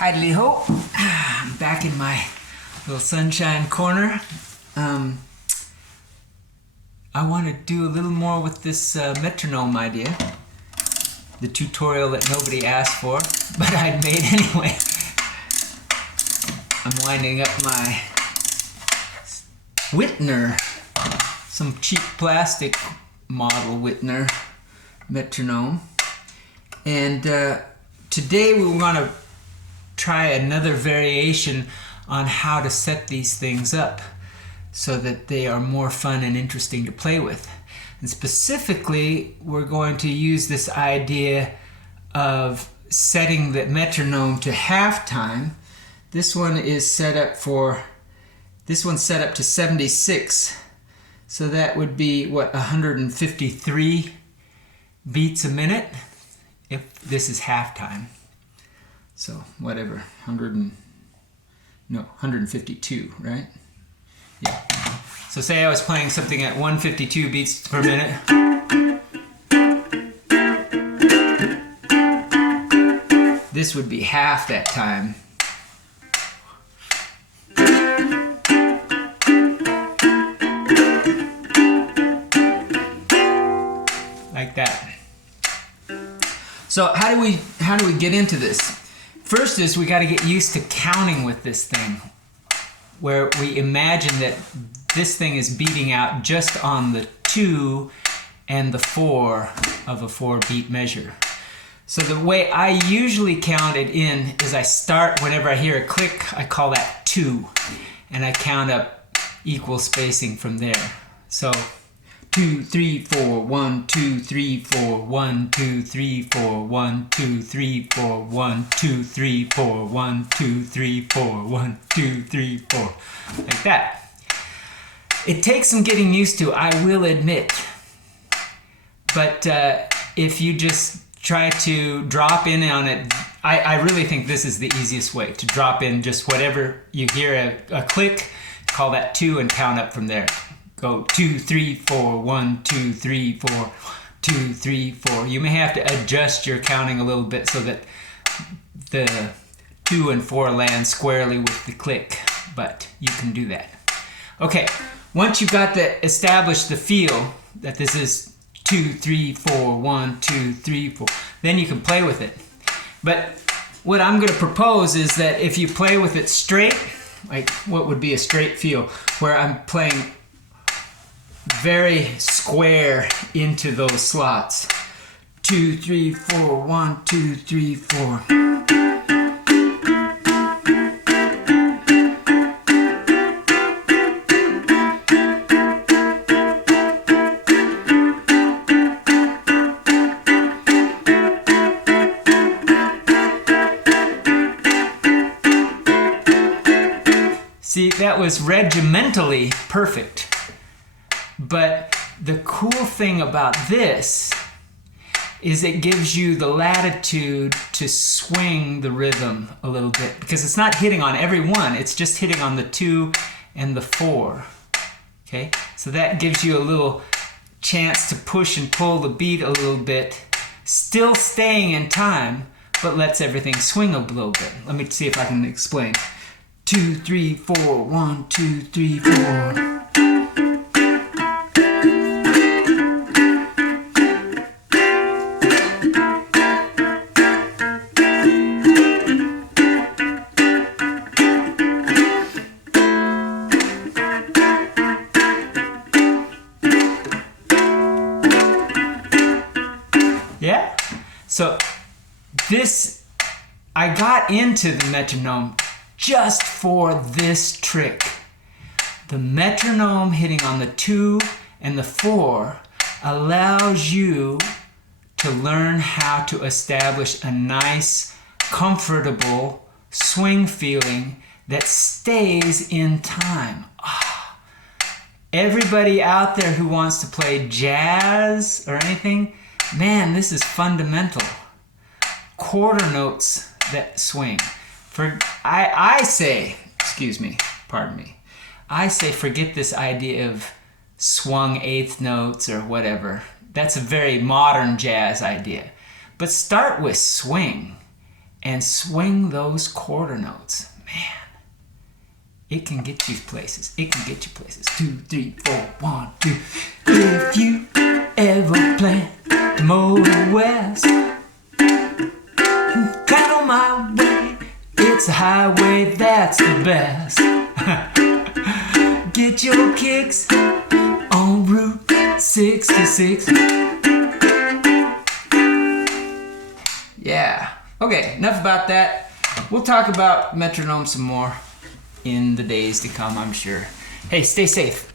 Idly ho! I'm back in my little sunshine corner. I want to do a little more with this metronome idea. The tutorial that nobody asked for, but I'd made anyway. I'm winding up my Whitner, some cheap plastic model Whitner metronome. And today we want to try another variation on how to set these things up so that they are more fun and interesting to play with. And specifically, we're going to use this idea of setting the metronome to halftime. This one is set up to 76. So that would be, what, 153 beats a minute if this is halftime. So whatever, 152, right? Yeah. So say I was playing something at 152 beats per minute. This would be half that time. Like that. So how do we get into this? First is we got to get used to counting with this thing, where we imagine that this thing is beating out just on the 2 and the 4 of a 4-beat measure. So the way I usually count it in is I start, whenever I hear a click, I call that 2, and I count up equal spacing from there. So 2, 3, 4, 1, 2, 3, 4, 1, 2, 3, 4, 1, 2, 3, 4, 1, 2, 3, 4, 1, 2, 3, 4, 1, 2, 3, 4. Like that. It takes some getting used to, I will admit. But if you just try to drop in on it, I really think this is the easiest way, to drop in just whatever you hear a click, call that 2 and count up from there. Go 2, 3, 4, 1, 2, 3, 4, 2, 3, 4. You may have to adjust your counting a little bit so that the 2 and 4 land squarely with the click, but you can do that. Okay, once you've got established the feel that this is 2, 3, 4, 1, 2, 3, 4, then you can play with it. But what I'm going to propose is that if you play with it straight, like what would be a straight feel, where I'm playing very square into those slots. 2, 3, 4, 1, 2, 3, 4. See, that was regimentally perfect. But the cool thing about this is it gives you the latitude to swing the rhythm a little bit, because it's not hitting on every one, it's just hitting on the 2 and the 4. Okay, so that gives you a little chance to push and pull the beat a little bit, still staying in time, but lets everything swing a little bit. Let me see if I can explain. 2, 3, 4, 1, 2, 3, 4. Yeah? So I got into the metronome just for this trick. The metronome hitting on the 2 and the 4 allows you to learn how to establish a nice, comfortable swing feeling that stays in time. Oh. Everybody out there who wants to play jazz or anything, man, this is fundamental. Quarter notes that swing. I say, I say forget this idea of swung eighth notes or whatever. That's a very modern jazz idea. But start with swing and swing those quarter notes. Man, it can get you places. It can get you places. 2, 3, 4, 1, 2. If you ever plan to motor west, count on my way. It's a highway that's the best. Get your kicks on Route 66. Yeah. Okay, enough about that. We'll talk about metronome some more in the days to come, I'm sure. Hey, stay safe.